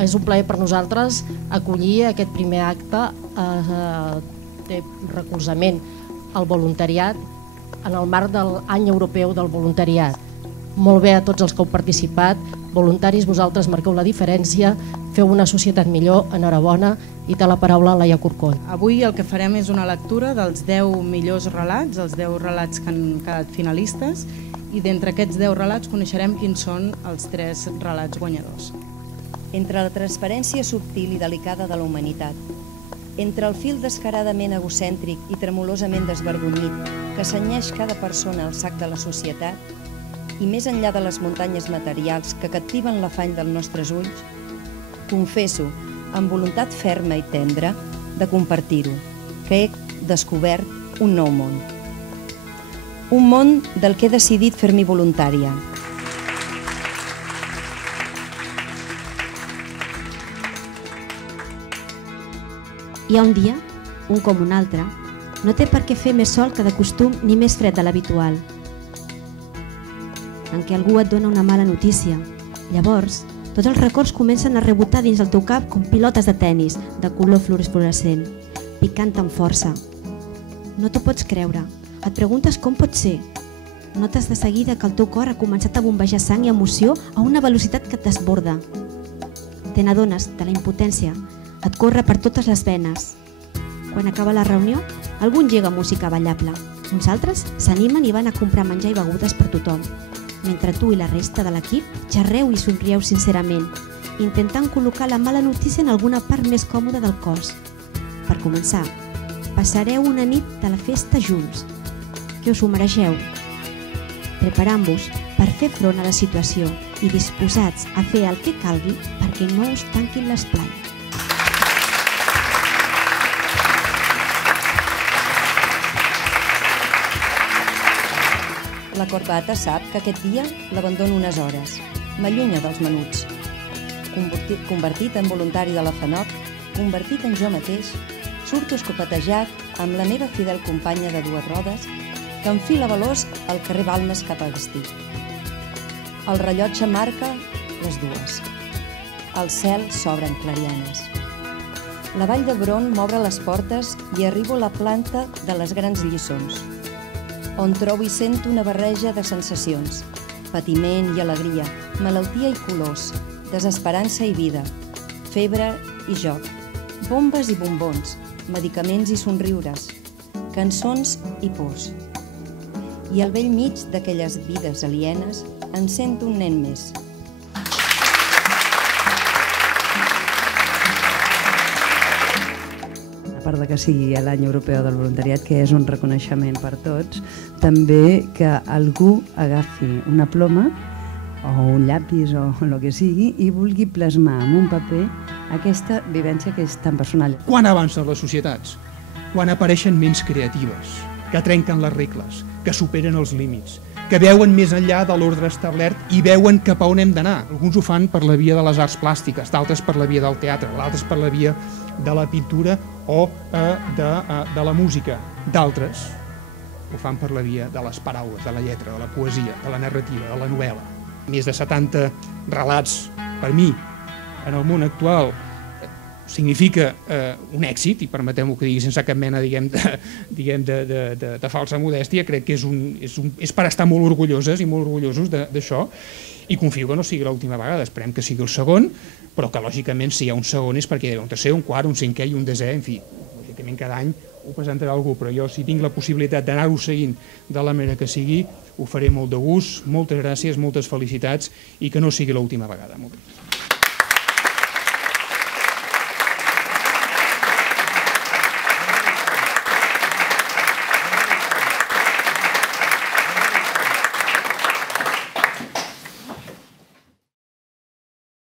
És un plaer per nosaltres acollir aquest primer acte de recolzament al voluntariat en el marc de l'any europeu del voluntariat. Molt bé a tots els que heu participat, voluntaris, vosaltres marqueu la diferència, feu una societat millor, enhorabona, i té la paraula Laia Corcoll. Avui el que farem és una lectura dels 10 millors relats, els 10 relats que han quedat finalistes, i d'entre aquests 10 relats coneixerem quins són els 3 relats guanyadors. Entre la transparència subtil i delicada de la humanitat, entre el fil descaradament egocèntric i tremolosament desvergonyit que cenyeix cada persona al sac de la societat, i més enllà de les muntanyes materials que captiven l'afany dels nostres ulls, confesso, amb voluntat ferma i tendra, de compartir-ho, que he descobert un nou món. Un món del que he decidit fer-m'hi voluntària. Hi ha un dia, un com un altre, no té per què fer més sol que de costum ni més fred de l'habitual, en què algú et dona una mala notícia. Llavors, tots els records comencen a rebotar dins el teu cap com pilotes de tennis de color fluorescent, picant amb força. No t'ho pots creure. Et preguntes com pot ser. Notes de seguida que el teu cor ha començat a bombejar sang i emoció a una velocitat que et desborda. Te n'adones de la impotència. Et corre per totes les venes. Quan acaba la reunió, algú engega música ballable. Uns altres s'animen i van a comprar menjar i begudes per tothom, mentre tu i la resta de l'equip xerreu i somrieu sincerament, intentant col·locar la mala notícia en alguna part més còmoda del cos. Per començar, passareu una nit de la festa junts, que us ho mereixeu, preparant-vos per fer front a la situació i disposats a fer el que calgui perquè no us tanquin l'esplai. La corbata sap que aquest dia l'abandono unes hores, m'allunya dels menuts. Convertit en voluntari de la FANOC, convertit en jo mateix, surto escopetejat amb la meva fidel companya de 2 rodes que enfila veloç al carrer Balmes cap a Destí. El rellotge marca les 2. Al cel s'obren clarianes. La vall d'Hebron m'obre les portes i arribo a la planta de les grans lliçons, on trobo i sento una barreja de sensacions, patiment i alegria, malaltia i colors, desesperança i vida, febre i joc, bombes i bombons, medicaments i somriures, cançons i pors. I al vell mig d'aquelles vides alienes em sento un nen més. A part que sigui l'any europeu del voluntariat, que és un reconeixement per tots, també que algú agafi una ploma o un llapis o el que sigui i vulgui plasmar en un paper aquesta vivència que és tan personal. Quan avancen les societats? Quan apareixen ments creatives, que trenquen les regles, que superen els límits, que veuen més enllà de l'ordre establert i veuen cap a on hem d'anar. Alguns ho fan per la via de les arts plàstiques, d'altres per la via del teatre, d'altres per la via de la pintura o de la música. D'altres ho fan per la via de les paraules, de la lletra, de la poesia, de la narrativa, de la novel·la. Més de 70 relats, per mi, en el món actual, significa un èxit, i permeteu-m'ho que digui sense cap mena de falsa modèstia. Crec que és per estar molt orgulloses i molt orgullosos d'això, i confio que no sigui l'última vegada. Esperem que sigui el segon, però que lògicament si hi ha un segon és perquè hi ha un tercer, un quart, un cinquè i un desè, en fi, lògicament cada any ho presentarà algú, però jo si tinc la possibilitat d'anar-ho seguint de la manera que sigui, ho faré molt de gust. Moltes gràcies, moltes felicitats i que no sigui l'última vegada. Moltes gràcies.